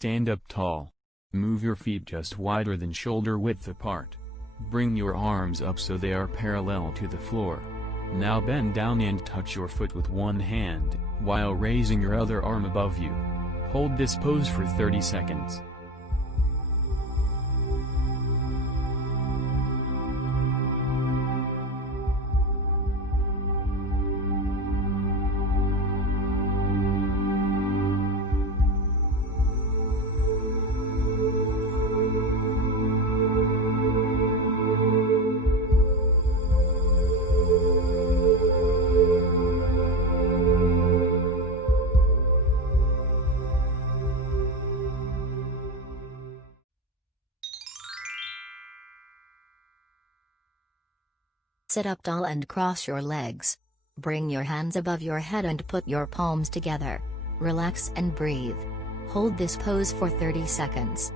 stand up tall. Move your feet just wider than shoulder width apart. Bring your arms up so they are parallel to the floor. Now bend down and touch your foot with one hand, while raising your other arm above you. Hold this pose for 30 seconds. Sit up tall and cross your legs. Bring your hands above your head and put your palms together. Relax and breathe. Hold this pose for 30 seconds.